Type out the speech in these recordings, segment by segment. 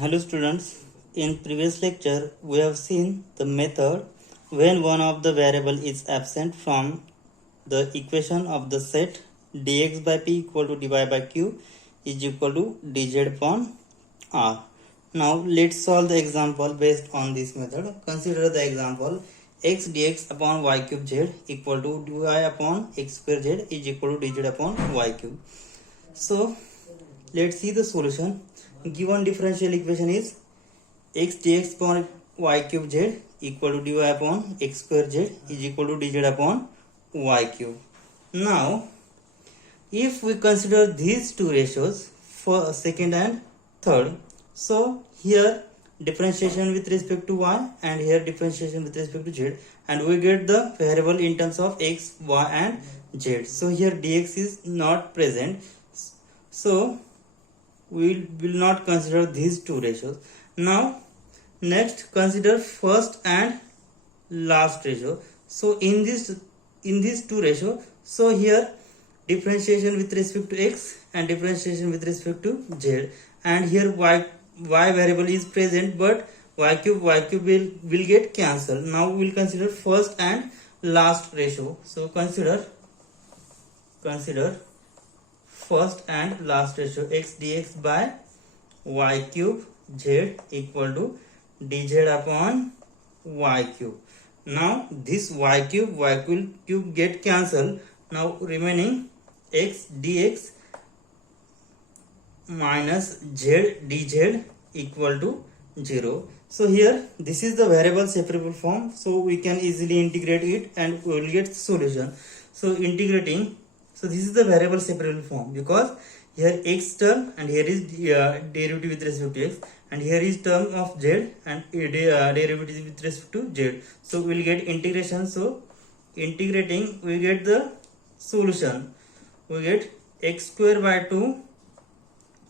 Hello students, in previous lecture we have seen the method when one of the variable is absent from the equation of the set dx by p equal to dy by q is equal to dz upon r. Now let's solve the example based on this method. Consider the example x dx upon y cube z equal to dy upon x square z is equal to dz upon y cube. So let's see the solution. Given differential equation is x dx upon y cube z equal to dy upon x square z is equal to dz upon y cube. Now, if we consider these two ratios for second and third, so here differentiation with respect to y and here differentiation with respect to z, and we get the variable in terms of x, y and z. So here dx is not present, so we will not consider these two ratios. Now next consider first and last ratio. So in these two ratio, so here differentiation with respect to x and differentiation with respect to z, and here y variable is present, but y cube will get cancelled. Now we will consider first and last ratio. So consider first and last ratio x dx by y cube z equal to dz upon y cube. Now this y cube get cancelled. Now remaining x dx minus z dz equal to 0. So here this is the variable separable form, so we can easily integrate it and we will get solution. So integrating, so this is the variable separable form because here x term and here is derivative with respect to x, and here is term of z and derivative with respect to z. So we will get integration. So integrating, we get the solution. We get x square by 2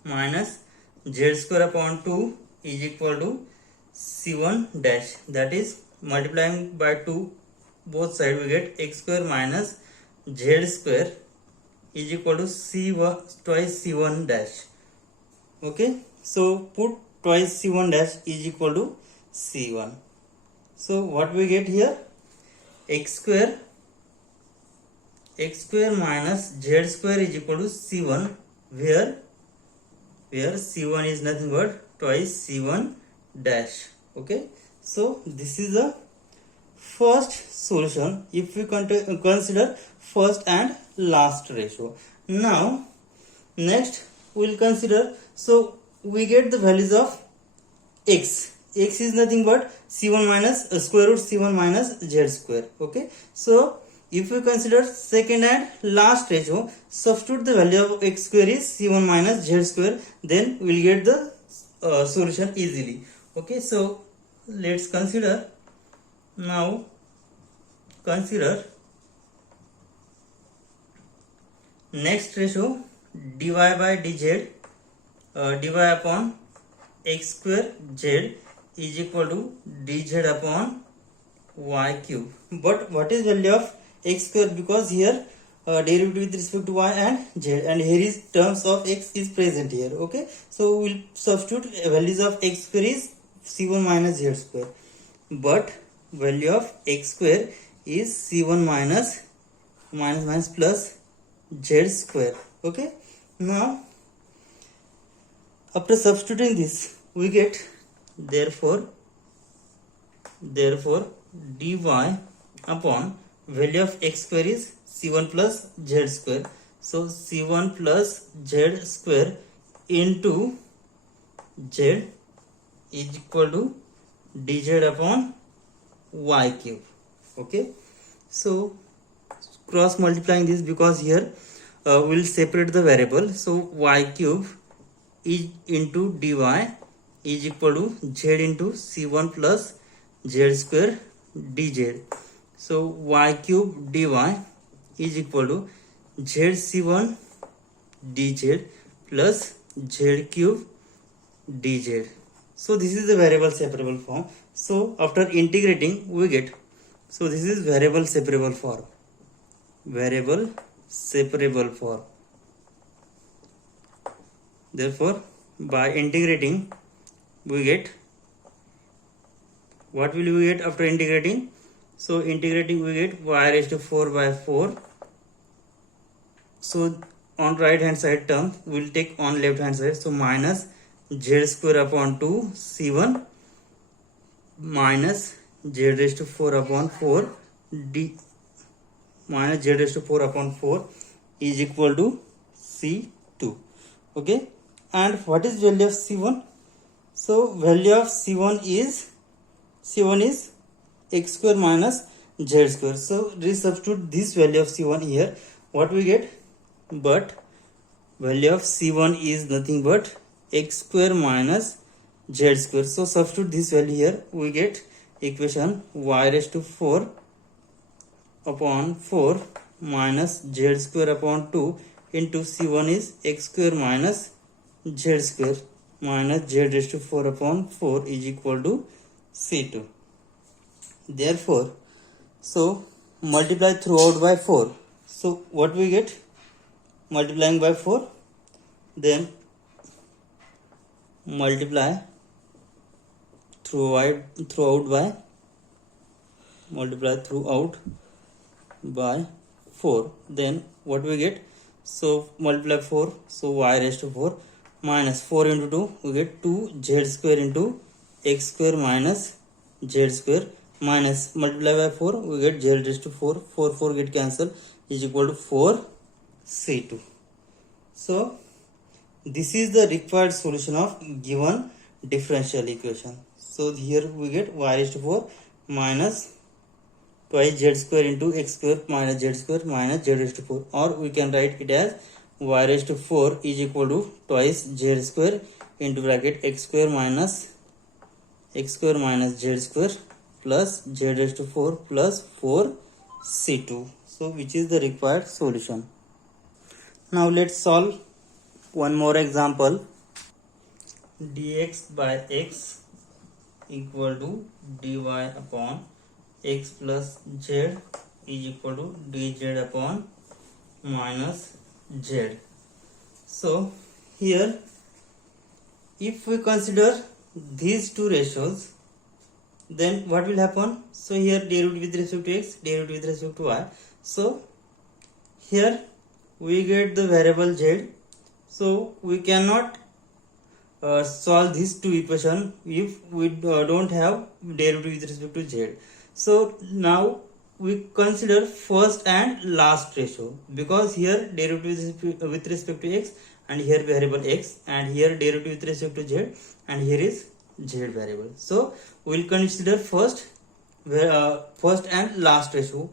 minus z square upon 2 is equal to c1 dash, that is multiplying by 2 both sides we get x square minus z square is equal to c1 twice c1 dash. Okay, so put twice c1 dash is equal to c1. So what we get here, x square minus z square is equal to c1, where c1 is nothing but twice c1 dash. Okay, so this is the first solution if we consider first and last ratio. Now next we will consider, so we get the values of x is nothing but c1 minus square root c1 minus z square. Okay, so if we consider second and last ratio, substitute the value of x square is c1 minus z square, then we will get the solution easily. Okay, so let's consider. Now consider next ratio, dy by dz, dy upon x square z is equal to dz upon y cube. But what is value of x square, because here derivative with respect to y and z, and here is terms of x is present here. Okay, so we will substitute values of x square is c1 minus z square, but value of x square is c1 minus plus z square. Okay, now after substituting this we get therefore dy upon value of x square is c1 plus z square, so c1 plus z square into z is equal to dz upon y cube. Okay, so cross multiplying this, because here we'll separate the variable, so y cube is into dy is equal to z into c1 plus z square dz. So y cube dy is equal to z c1 dz plus z cube dz. So this is the variable separable form. So after integrating we get, so this is variable separable form. Therefore by integrating we get, what will we get after integrating? So integrating we get y raised to 4 by 4. So on right hand side term we will take on left hand side, so minus z square upon 2 c1 minus z raised to 4 upon 4 d minus z raised to 4 upon 4 is equal to c2. Okay, and what is value of c1? So value of c1 is x square minus z square. So resubstitute this value of c1 here. What we get? But value of c1 is nothing but x square minus z square. So substitute this value here. We get equation y raised to 4 upon 4 minus z square upon 2 into c1 is x square minus z square minus z raised to 4 upon 4 is equal to c2. Therefore, so multiply throughout by 4. So what we get? Multiplying by 4, then multiply throughout by 4. Then what we get? So multiply 4, so y raised to 4 minus 4 into 2, we get 2z square into x square minus z square minus multiply by 4, we get z raised to 4, 4 get cancelled is equal to 4 c2. So this is the required solution of given differential equation. So here we get y raised to 4 minus twice z square into x square minus z square minus z raised to 4, or we can write it as y raised to 4 is equal to twice z square into bracket x square minus z square plus z raised to 4 plus 4 c2. So which is the required solution. Now let's solve one more example. Dx by x equal to dy upon x plus z is equal to dz upon minus z. So here if we consider these two ratios, then what will happen? So here derivative with respect to x, derivative with respect to y. So here we get the variable z. So we cannot solve these two equations if we don't have derivative with respect to z. So now we consider first and last ratio, because here derivative with respect to x and here variable x, and here derivative with respect to z and here is z variable. So we will consider first and last ratio.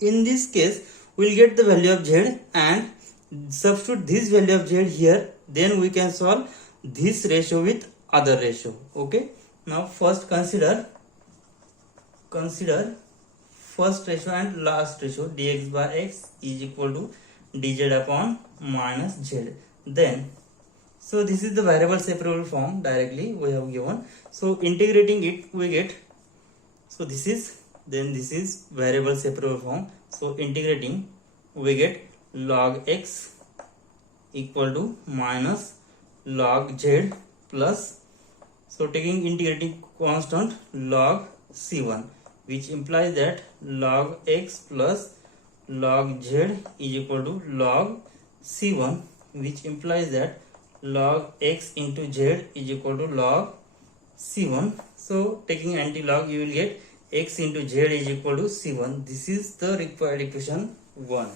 In this case we will get the value of z and substitute this value of z here, then we can solve this ratio with other ratio. Okay, now first consider first ratio and last ratio. Dx by x is equal to dz upon minus z. Then so this is the variable separable form directly we have given. So integrating it we get, so this is variable separable form. So integrating we get log x equal to minus log z plus, so taking integrating constant log c1, which implies that log x plus log z is equal to log c1, which implies that log x into z is equal to log c1. So taking anti-log you will get x into z is equal to c1. This is the required equation 1.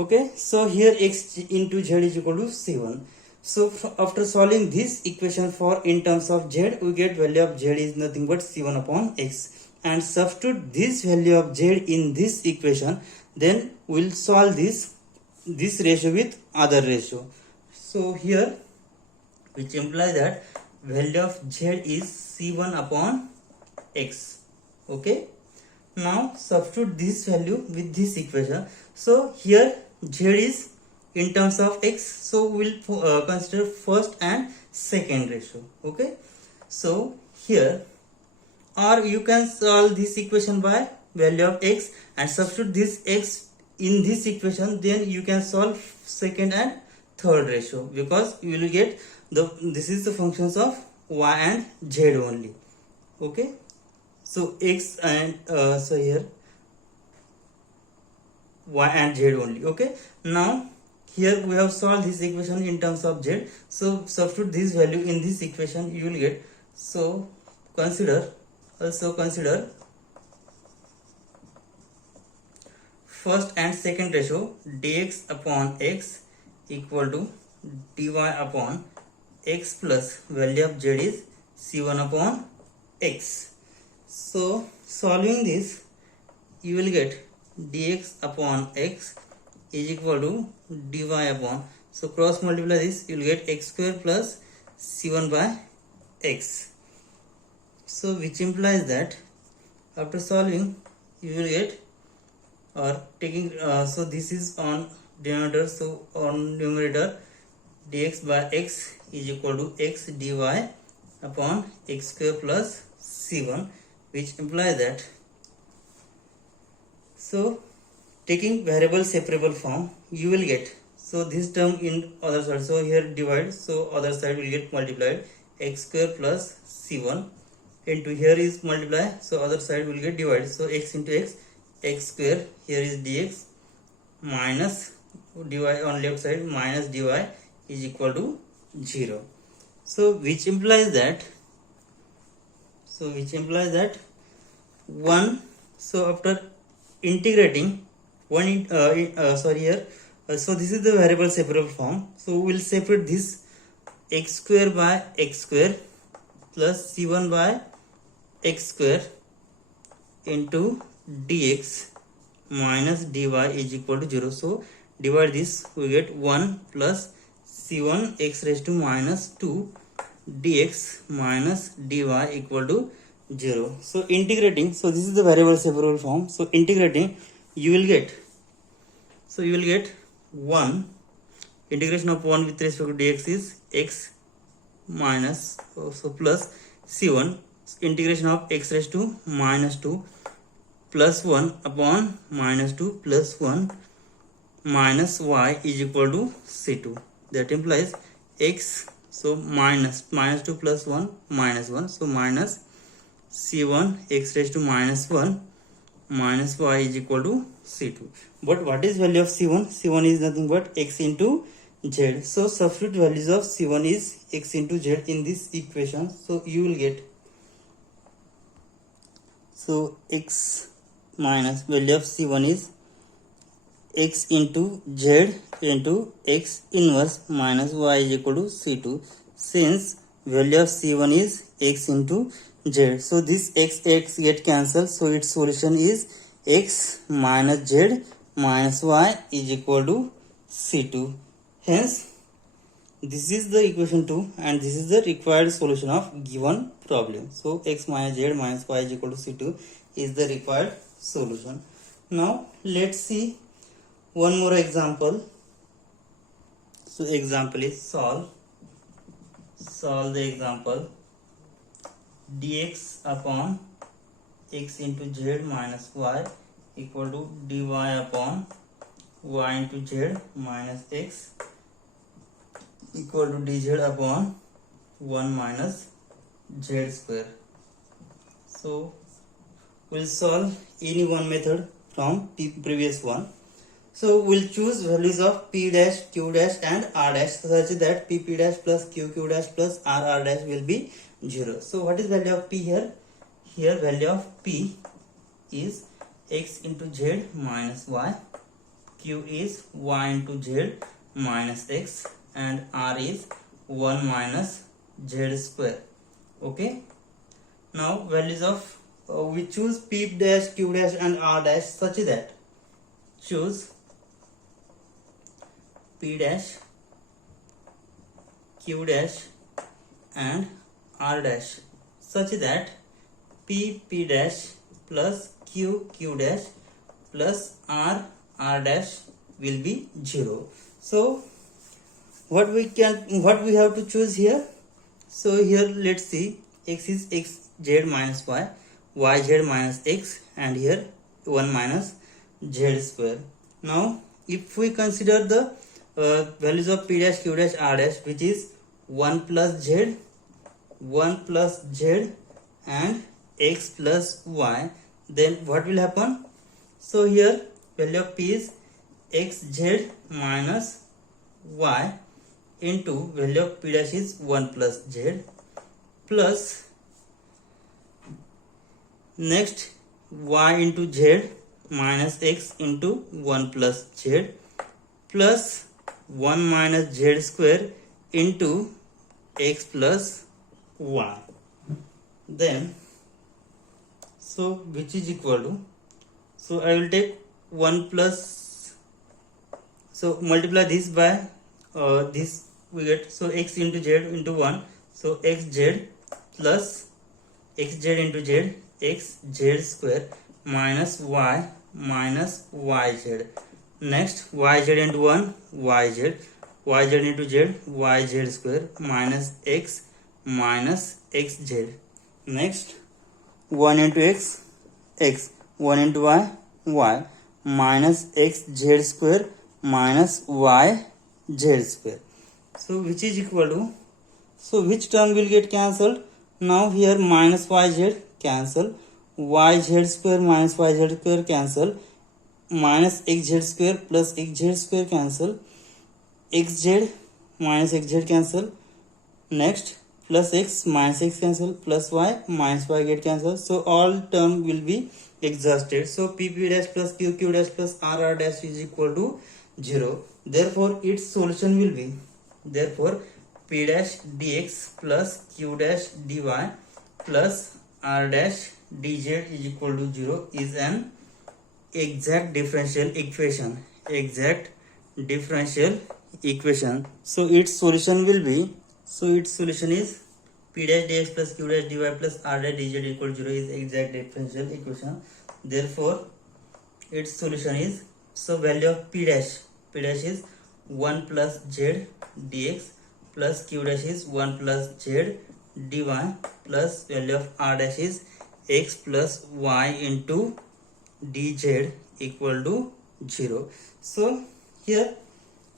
Okay, so here x into z is equal to c1. So after solving this equation for in terms of z, we get value of z is nothing but c1 upon x, and substitute this value of z in this equation, then we will solve this ratio with other ratio. So here, which implies that value of z is c1 upon x. Okay, now substitute this value with this equation. So here z is in terms of x, so we will consider first and second ratio. Okay, so here, or you can solve this equation by value of x and substitute this x in this equation, then you can solve second and third ratio, because you will get this is the functions of y and z only. Okay, so x and so here y and z only. Okay, now here we have solved this equation in terms of z, so substitute this value in this equation, you will get. So consider first and second ratio dx upon x equal to dy upon x plus value of z is c1 upon x. So solving this, you will get dx upon x is equal to dy upon, so cross multiply this, you will get x square plus c1 by x. So which implies that after solving you will get, or taking so this is on denominator, so on numerator dx by x is equal to x dy upon x square plus c1, which implies that, so taking variable separable form, you will get, so this term in other side, so here divide, so other side will get multiplied x square plus c1 into here is multiply, so other side will get divided, so x into x square, here is dx minus dy on left side minus dy is equal to 0. So which implies that, 1, so after integrating so this is the variable separable form, so we will separate this x square by x square plus c1 by x square into dx minus dy is equal to 0. So divide this, we get 1 plus c1 x raised to minus 2 dx minus dy equal to 0. So integrating, so this is the variable separable form, so integrating you will get, 1, integration of 1 with respect to dx is x minus, so plus c1 integration of x raised to minus 2 plus 1 upon minus 2 plus 1 minus y is equal to c2. That implies x, so minus 2 plus 1 minus 1, so minus c1 x raised to minus 1 minus y is equal to c2. But what is value of c1? c1 is nothing but x into z. So substitute values of c1 is x into z in this equation. So you will get, so x minus value of c1 is x into z into x inverse minus y is equal to c2. Since value of c1 is x into z, so this x get cancelled, so its solution is x minus z minus y is equal to c2. Hence this is the equation 2 and this is the required solution of given problem. So x minus z minus y is equal to c2 is the required solution. Now let's see one more example. So example is solve the example dx upon x into z minus y equal to dy upon y into z minus x equal to dz upon 1 minus z square. So we'll solve any one method from previous one. So we'll choose values of p dash, q dash and r dash such that pp dash plus qq dash plus rr dash will be 0. So what is value of p here? Here value of p is x into z minus y, q is y into z minus x and r is 1 minus z square. Okay. Now values of we choose p dash, q dash and r dash such that choose p dash, q dash and r dash such that p dash plus q dash plus r dash will be 0. So what we have to choose here? So here let's see, x is x z minus y, y z minus x and here 1 minus z square. Now if we consider the values of p dash, q dash, r dash, which is 1 plus z 1 plus z and x plus y, then what will happen? So here value of p is xz minus y into value of p dash is 1 plus z plus next y into z minus x into 1 plus z plus 1 minus z square into x plus y. Then so which is equal to, so I will take 1 plus, so multiply this by this we get, so x into z into 1, so xz plus xz into z, xz square minus y yz. Next yz into 1 yz, yz into z, yz square minus x xz. Next 1 into x, 1 into y minus xz square minus yz square. So which is equal to, so which term will get cancelled? Now here minus yz cancel, yz square minus yz square cancel, minus xz square plus xz square cancel, xz minus xz cancel, next plus x minus x cancel, plus y minus y get cancelled. So all term will be exhausted. So pp dash plus qq dash plus rr dash is equal to 0. Therefore its solution will be, therefore p dash dx plus q dash dy plus r dash dz is equal to 0 is an exact differential equation. Exact differential equation. So its solution will be, so its solution is p dash dx plus q dash dy plus r dash dz equal to 0 is exact differential equation. Therefore its solution is, so value of p dash is 1 plus z dx plus q dash is 1 plus z dy plus value of r dash is x plus y into dz equal to 0. So here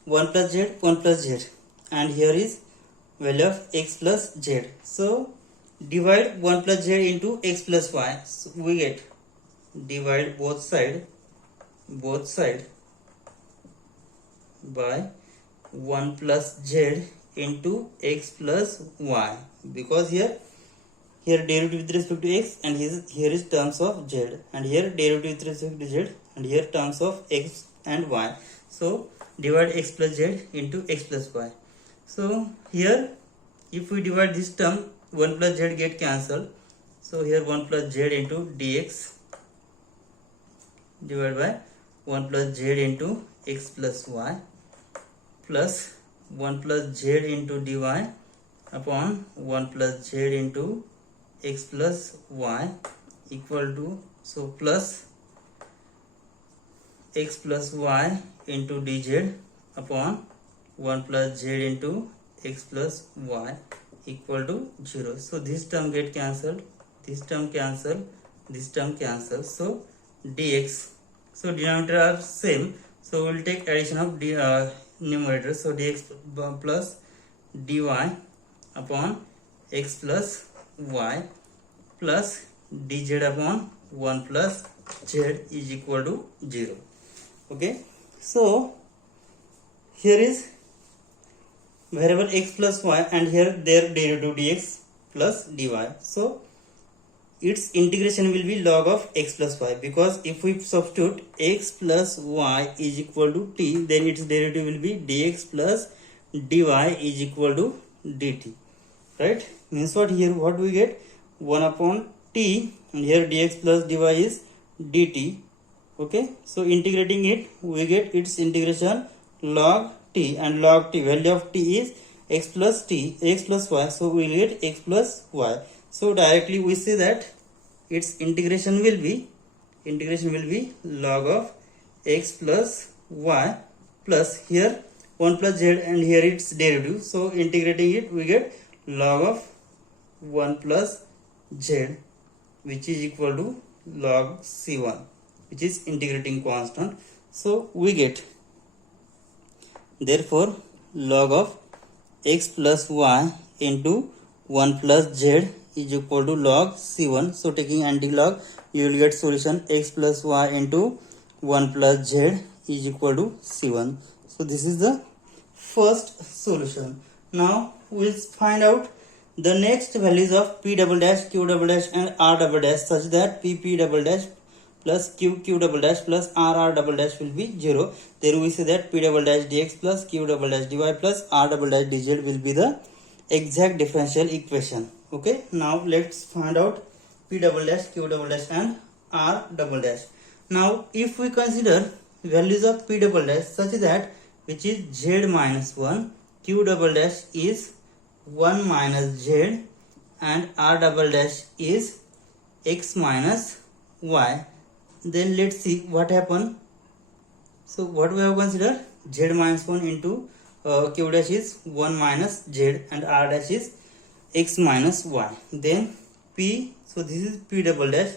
1 plus z and here is value of x plus z. So divide 1 plus z into x plus y. So we get, divide both side by 1 plus z into x plus y, because here derivative with respect to x and here is terms of z, and here derivative with respect to z and here terms of x and y. So divide x plus z into x plus y. So here if we divide this term, 1 plus z get cancelled. So here 1 plus z into dx divided by 1 plus z into x plus y plus 1 plus z into dy upon 1 plus z into x plus y equal to, so plus x plus y into dz upon 1 plus z into x plus y equal to 0. So this term get cancelled, this term cancel, this term cancel. So dx, so denominator are same, so we will take addition of numerator. So dx plus dy upon x plus y plus dz upon 1 plus z is equal to 0. Okay, so here is variable x plus y and here their derivative dx plus dy. So its integration will be log of x plus y, because if we substitute x plus y is equal to t, then its derivative will be dx plus dy is equal to dt, right? Means what, here what we get, 1 upon t and here dx plus dy is dt. Okay, so integrating it we get its integration log t, and log t value of t is x plus y, so we will get x plus y. So directly we say that its integration will be log of x plus y plus here 1 plus z and here its derivative, so integrating it we get log of 1 plus z, which is equal to log c1, which is integrating constant. So we get, therefore log of x plus y into 1 plus z is equal to log c1. So taking anti-log, you will get solution x plus y into 1 plus z is equal to c1. So this is the first solution. Now we'll find out the next values of p double dash, q double dash and r double dash such that p double dash plus q double dash plus r double dash will be 0. There we say that p double dash dx plus q double dash dy plus r double dash dz will be the exact differential equation. Okay, now let's find out p double dash, q double dash and r double dash. Now if we consider values of p double dash such that which is z minus 1, q double dash is 1 minus z and r double dash is x minus y, then let's see what happen. So what we have considered, z minus 1 into q dash is 1 minus z and r dash is x minus y. Then p, so this is p double dash,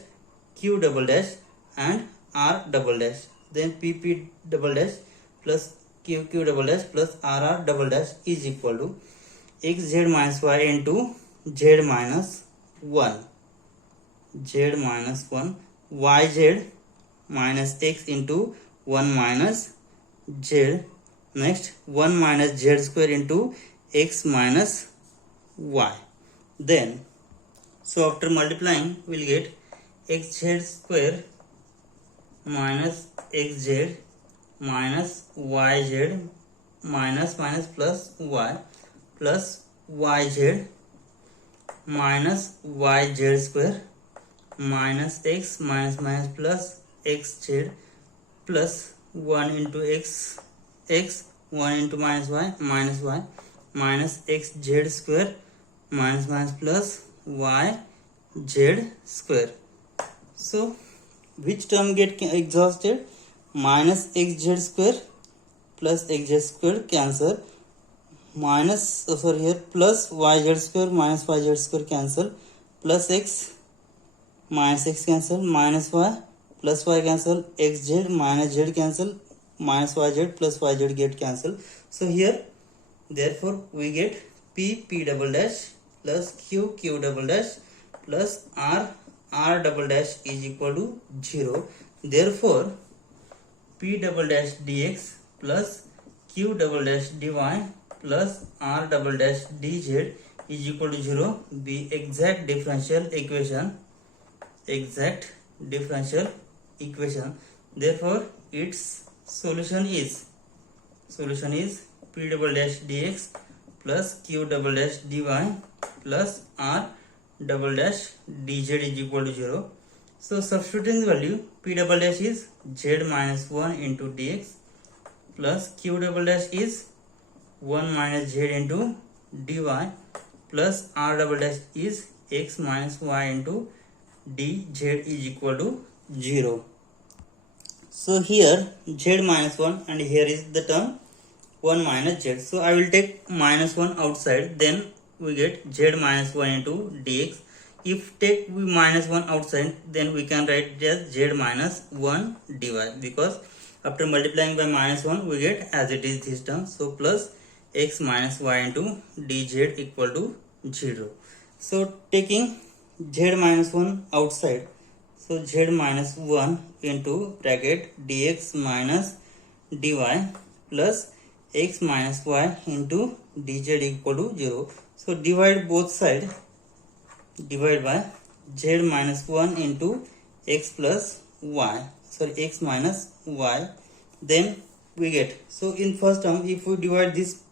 q double dash and r double dash. Then p double dash plus q double dash plus r double dash is equal to x z minus y into z minus 1, z minus 1, yz minus x into 1 minus z. Next 1 minus z square into x minus y. Then so after multiplying we will get xz square minus xz minus yz minus plus y plus yz minus yz square minus x minus plus xz plus 1 into x 1 into minus y minus xz square minus plus y z square. So which term get exhausted? Minus xz square plus xz square cancel, minus plus yz square minus yz square cancel, plus x minus x cancel, minus y plus y cancel, xz minus z cancel, minus yz plus yz get cancel. So here therefore we get p double dash plus q double dash plus r double dash is equal to 0. Therefore p double dash dx plus q double dash dy plus r double dash dz is equal to 0, the exact differential equation. Therefore its solution is p double dash dx plus q double dash dy plus r double dash dz is equal to 0. So substituting the value, p double dash is z minus 1 into dx plus q double dash is 1 minus z into dy plus r double dash is x minus y into dz is equal to 0. So here z minus 1 and here is the term 1 minus z. So I will take minus 1 outside, then we get z minus 1 into dx. If take we minus 1 outside, then we can write just z minus 1 dy, because after multiplying by minus 1 we get as it is this term. So plus x minus y into dz equal to 0. So taking z minus 1 outside, so z minus 1 into bracket dx minus dy plus x minus y into dz equal to 0. So divide both sides, divide by z minus 1 into x plus y, x minus y, then we get, so in first term if we divide this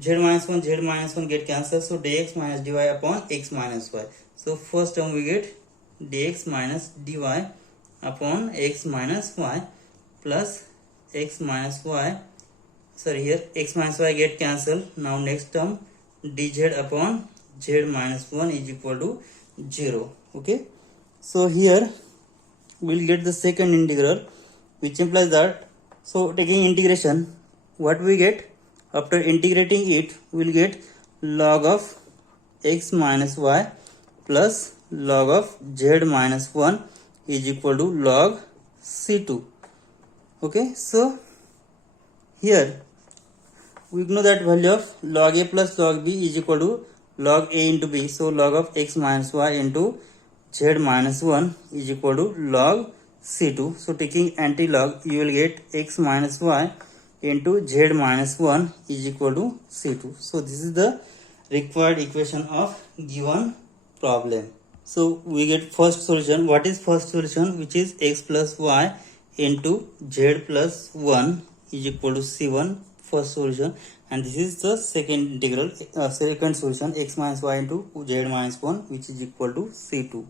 z minus 1 get cancelled, so dx minus dy upon x minus y. So first term we get dx minus dy upon x minus y plus x minus y, here x minus y get cancelled. Now next term dz upon z minus 1 is equal to 0. Okay, so here we will get the second integral, which implies that, so taking integration, what we get after integrating it, we will get log of x minus y plus log of z minus 1 is equal to log c2. Okay, so here we know that value of log a plus log b is equal to log a into b. So log of x minus y into z minus 1 is equal to log c2. So taking anti-log, you will get x minus y into z minus 1 is equal to c2. So this is the required equation of given problem. So we get first solution. What is first solution? Which is x plus y into z plus 1 is equal to c1, first solution. And this is the second integral, second solution, x minus y into z minus 1 which is equal to c2.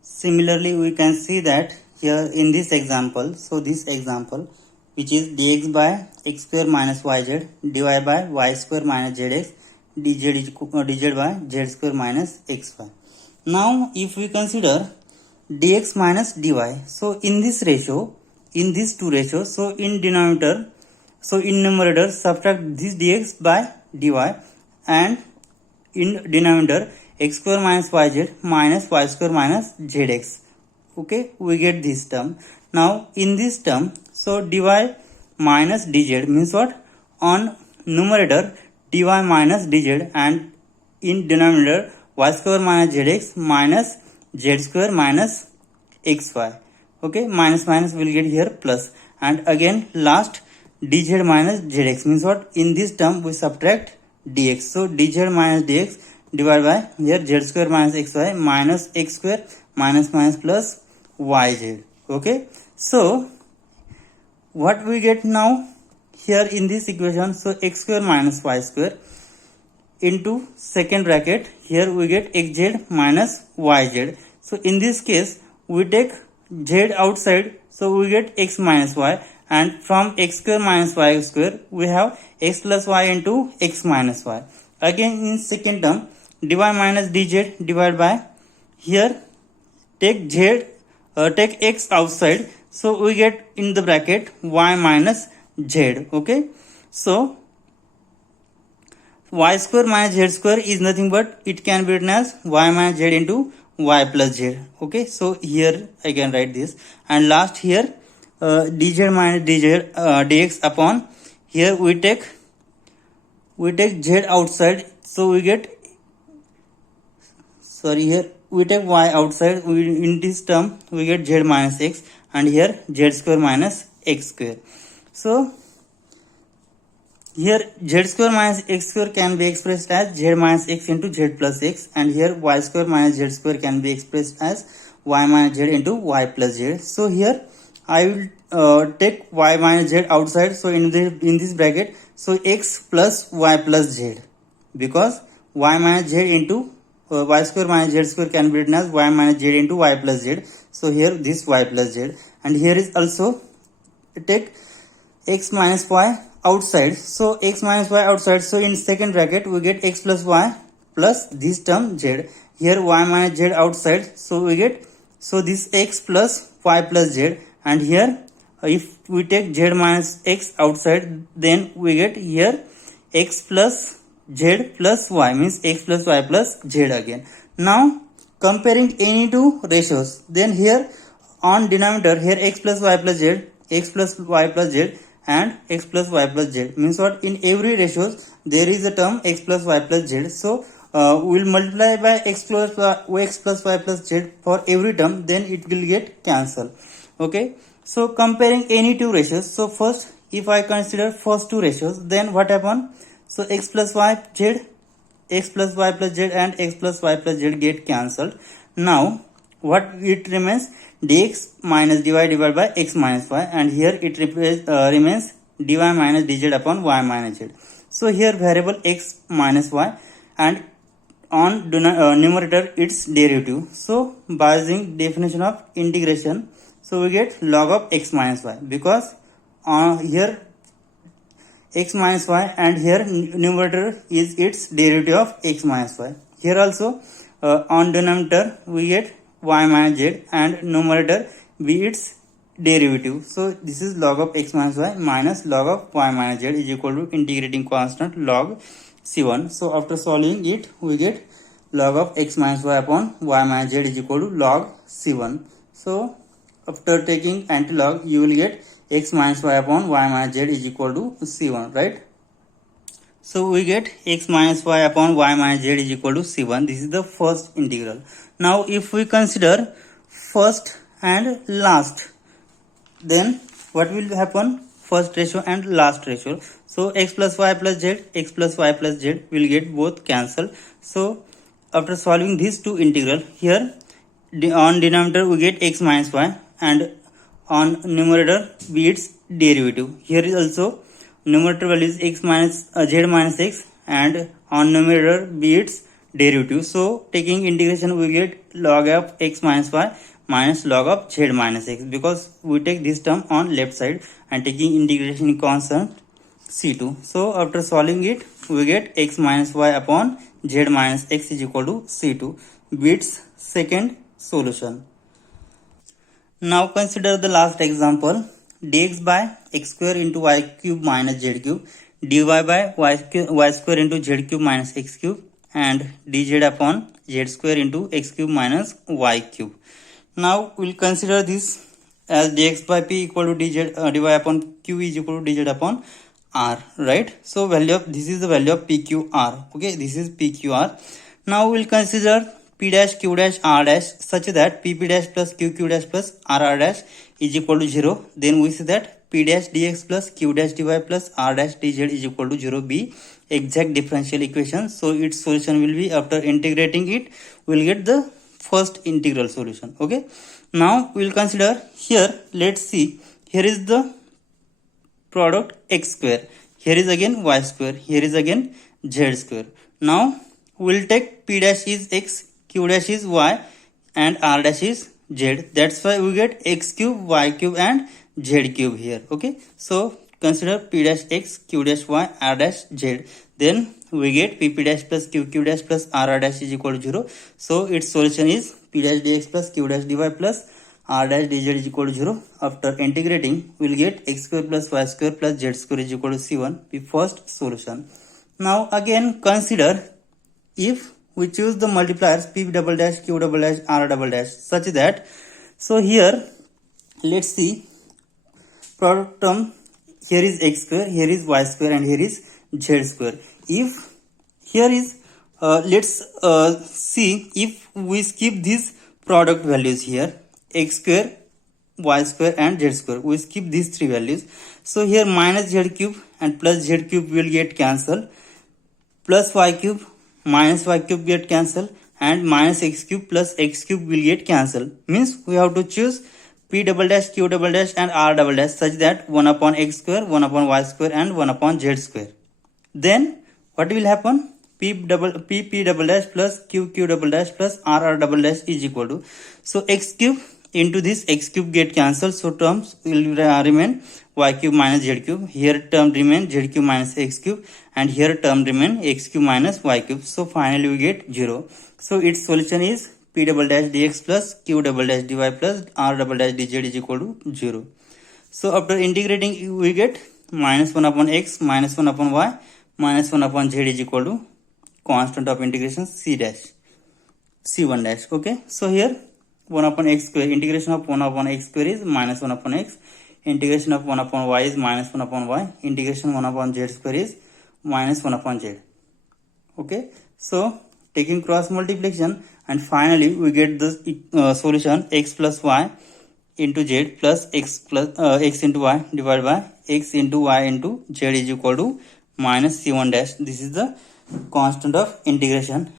Similarly, we can see that here in this example, so this example which is dx by x square minus yz dy by y square minus zx dz by z square minus xy. Now if we consider dx minus dy, so in this ratio, in these two ratios, so in denominator, so in numerator subtract this dx by dy, and in denominator x square minus yz minus y square minus zx. Okay, we get this term. Now in this term, so dy minus dz means what? On numerator dy minus dz, and in denominator y square minus zx minus z square minus xy. Okay, minus minus will get here plus, and again last dz minus zx means what? In this term we subtract dx, so dz minus dx divided by here z square minus xy minus x square minus minus plus yz. Okay, so what we get now here in this equation, so x square minus y square into second bracket, here we get xz minus yz. So in this case we take z outside, so we get x minus y, and from x square minus y square we have x plus y into x minus y. Again in second term dy minus dz divided by here take take x outside, so we get in the bracket y minus z. Okay, so y square minus z square is nothing but it can be written as y minus z into y plus z. Okay, so here I can write this, and last here dz minus dx upon here we take z outside, so we get, sorry, here we take y outside, in this term we get z minus x, and here z square minus x square. So here z square minus x square can be expressed as z minus x into z plus x, and here y square minus z square can be expressed as y minus z into y plus z. So here I will take y minus z outside, so in this bracket, so x plus y plus z, because y minus z into y square minus z square can be written as y minus z into y plus z. So here this y plus z, and here is also take x minus y outside, so x minus y outside, so in second bracket we get x plus y plus this term z, here y minus z outside, so we get, so this x plus y plus z, and here if we take z minus x outside, then we get here x plus z plus y, means x plus y plus z again. Now comparing any two ratios, then here on denominator here x plus y plus z, x plus y plus z, and x plus y plus z, means what? In every ratios there is a term x plus y plus z, so we will multiply by x plus y plus z for every term, then it will get cancelled. Okay, so comparing any two ratios, so first if I consider first two ratios, then what happen? So x plus y z, x plus y plus z, and x plus y plus z get cancelled. Now what it remains? Dx minus dy divided by x minus y, and here it remains dy minus dz upon y minus z. So here variable x minus y, and on numerator its derivative. So by using definition of integration, so we get log of x minus y, because here x minus y, and here numerator is its derivative of x minus y. Here also on denominator we get y minus z, and numerator be its derivative. So this is log of x minus y minus log of y minus z is equal to integrating constant log c1. So after solving it, we get log of x minus y upon y minus z is equal to log c1. So after taking antilog, you will get x minus y upon y minus z is equal to c1, right? So we get x minus y upon y minus z is equal to c1. This is the first integral. Now if we consider first and last, then what will happen? First ratio and last ratio. So x plus y plus z, x plus y plus z will get both cancelled. So after solving these two integral, here on denominator we get x minus y, and on numerator be its derivative. Here is also numerator value is x minus z minus x, and on numerator be its derivative. So taking integration we get log of x minus y minus log of z minus x, because we take this term on left side and taking integration constant c2. So after solving it we get x minus y upon z minus x is equal to c2, beats second solution. Now consider the last example. Dx by x square into y cube minus z cube, dy by y square into z cube minus x cube, and dz upon z square into x cube minus y cube. Now we'll consider this as dx by p equal to dy upon q is equal to dz upon r, right? So value of this is the value of pqr. Okay, this is pqr. Now we'll consider p dash q dash r dash such that pp dash plus qq dash plus rr dash is equal to 0. Then we see that p dash dx plus q dash dy plus r dash dz is equal to 0 be exact differential equation. So its solution will be, after integrating it, we'll get the first integral solution. Okay, now we'll consider here. Let's see, here is the product x square, here is again y square, here is again z square. Now we'll take p dash is x, q dash is y, and r dash is z. That's why we get x cube, y cube, and z cube here. Okay, so consider p dash x, q dash y, r dash z. Then we get pp dash plus qq dash plus rr dash is equal to 0. So its solution is p dash dx plus q dash dy plus r dash dz is equal to 0. After integrating, we'll get x square plus y square plus z square is equal to c1, the first solution. Now again consider if we choose the multipliers p double dash q double dash r double dash such that, so here let's see, product term here is x square, here is y square, and here is z square. If here is let's see if we skip these product values here, x square, y square, and z square, we skip these three values. So here minus z cube and plus z cube will get cancelled, plus y cube minus y cube get cancelled, and minus x cube plus x cube will get cancelled. Means we have to choose p double dash q double dash and r double dash such that 1 upon x square, 1 upon y square, and 1 upon z square. Then what will happen? p double dash plus q double dash plus r double dash is equal to, so x cube into this x cube get cancelled, so terms will remain y cube minus z cube. Here term remain z cube minus x cube, and here term remain x cube minus y cube. So finally we get 0. So its solution is p double dash dx plus q double dash dy plus r double dash dz is equal to 0. So after integrating we get minus 1 upon x minus 1 upon y minus 1 upon z is equal to constant of integration c1 dash. Okay, so here 1 upon x square, integration of 1 upon x square is minus 1 upon x, integration of 1 upon y is minus 1 upon y, integration 1 upon z square is minus 1 upon z. Okay, so taking cross multiplication, and finally we get the solution x plus y into z plus x into y divided by x into y into z is equal to minus c1 dash. This is the constant of integration,